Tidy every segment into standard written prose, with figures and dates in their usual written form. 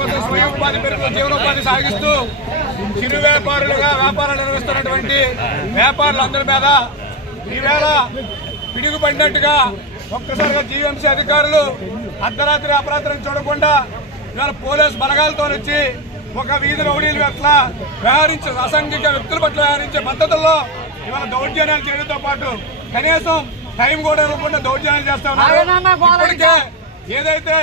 కోసం స్వయం ఉపాధి పేరుతో జీవనోపాధి సాగిస్తూ చిరు వ్యాపారులుగా వ్యాపారాలు నిర్వహిస్తున్నటువంటి వ్యాపారులందరి మీద ఈవేళ పిడుగుపడినట్టుగా ఒక్కసారిగా జీవీఎంసీ అధికారులు అర్ధరాత్రి అపరాత్రిని చూడకుండా ఇవాళ పోలీసు బలగాలతో వచ్చి ఒక వీధి రౌడీలు ఎట్లా వ్యవహరించే అసాంఘిక వ్యక్తుల పట్ల వ్యవహరించే పద్ధతుల్లో ఇవాళ దౌర్జన్యాలు చేయడంతో పాటు కనీసం టైం కూడా ఇవ్వకుండా దౌర్జన్యాలు చేస్తా ఉన్నారు. ఇప్పటికే ఏదైతే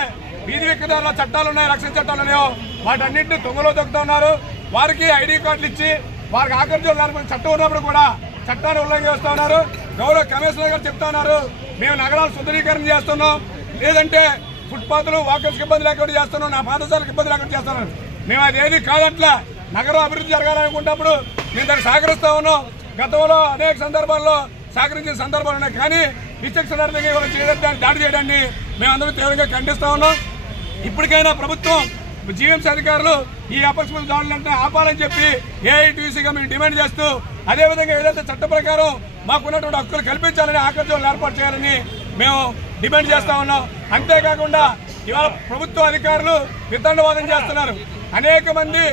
వీధి విక్రయాల చట్టాలు ఉన్నాయో, రక్షణ చట్టాలు ఉన్నాయో వాటన్నింటినీ తొంగలో దొక్కుతా ఉన్నారు. వారికి ఐడి కార్డులు ఇచ్చి వారికి ఆకర్షణ చట్టం ఉన్నప్పుడు కూడా చట్టాన్ని ఉల్లంఘన చేస్తా ఉన్నారు. గౌరవ కమిషనర్ గారు చెప్తా ఉన్నారు, మేము నగరాలు సుందరీకరణ చేస్తున్నాం, లేదంటే ఫుట్పాత్లు వాకర్స్కి ఇబ్బంది లేకుండా చేస్తున్నాం, నా పాఠశాలకు ఇబ్బంది లేకుండా చేస్తున్నారు. మేము అదేది కాదట్లా నగరం అభివృద్ధి జరగాలనుకున్నప్పుడు మేము దాన్ని సహకరిస్తా ఉన్నాం. గతంలో అనేక సందర్భాల్లో సహకరించిన సందర్భాలు ఉన్నాయి. కానీ విచక్షణార్థంగా దాడి చేయడాన్ని మేమందరం తీవ్రంగా ఖండిస్తా ఉన్నాం. ఇప్పటికైనా ప్రభుత్వం జీవీఎంసీ అధికారులు ఈ అపరిశుభ్ర దాడులంటే ఆపాలని చెప్పి ఏఐటీసీగా మేము డిమాండ్ చేస్తూ, అదేవిధంగా ఏదైతే చట్ట ప్రకారం మాకున్నటువంటి హక్కులు కల్పించాలని ఆకర్షణలు ఏర్పాటు చేయాలని మేము డిమాండ్ చేస్తా ఉన్నాం. అంతేకాకుండా ఇవాళ ప్రభుత్వ అధికారులు వితండవాదం చేస్తున్నారు. అనేక మంది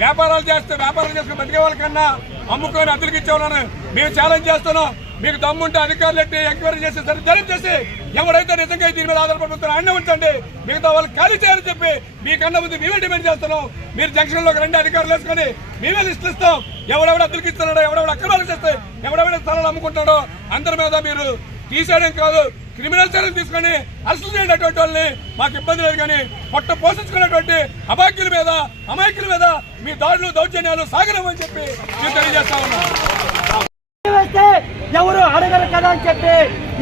వ్యాపారాలు చేసుకుని బతికే వాళ్ళకన్నా అమ్ముకొని అద్దెలకు ఇచ్చేవాళ్ళని మేము ఛాలెంజ్ చేస్తున్నాం. మీకు దమ్ముంటే అధికారులు ఎట్టి ఎంక్వైరీ చేసి సరిగ్గా చేసి ఎవరైతే నిజంగా దీని మీద ఆధారపడుతున్నారో ఆయన ఉంచండి, మిగతా వాళ్ళు ఖాళీ చేయాలని చెప్పి మీకన్నా ముందు మేమే డిమాండ్ చేస్తున్నాం. మీరు జంక్షన్ లో 2 అధికారులు వేసుకొని మేమే లిస్టు ఇస్తాం. ఎవడెవడ అద్దెలకు ఇస్తున్నాడో, ఎవడెవడ అక్రమాలు చేస్తే, ఎవడెవడ స్థలాలు అమ్ముకుంటాడో అందరి మీద మీరు తీసేయడం కాదు, క్రిమినల్ చర్యలు తీసుకొని అరెస్టు చేయనటువంటి వాళ్ళని మాకు ఇబ్బంది లేదు. కానీ పొట్ట పోషించుకున్నటువంటి అమాయకుల మీద మీ దాడులు దౌర్జన్యాలు సాగలేమని చెప్పి మేము తెలియజేస్తా ఉన్నాం. ఎవరు అడగరు కదా అని చెప్పి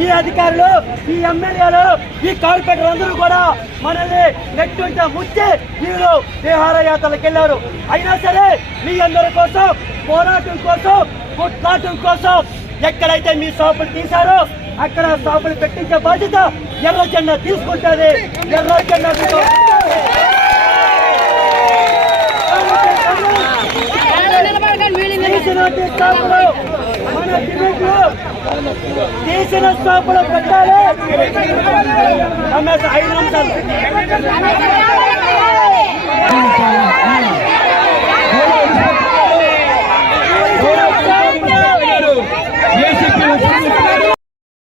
ఈ అధికారులు, ఈ ఎమ్మెల్యేలు, ఈ కార్పొరేటర్ అందరూ కూడా మనల్ని నెట్టుంటే ముచ్చి వీళ్ళు విహారయాత్రలకు వెళ్లారు. అయినా సరే మీ అందరి కోసం, పోరాటం కోసం, కొట్లాటం కోసం ఎక్కడైతే మీ షాపులు తీశారో అక్కడ షాపులు పెట్టించే బాధ్యత ఎర్ర జెండా తీసుకుంటుంది. ఎర్ర జెండా తీసిన షాపులు పెట్టాలి. 5 నిమిషాలు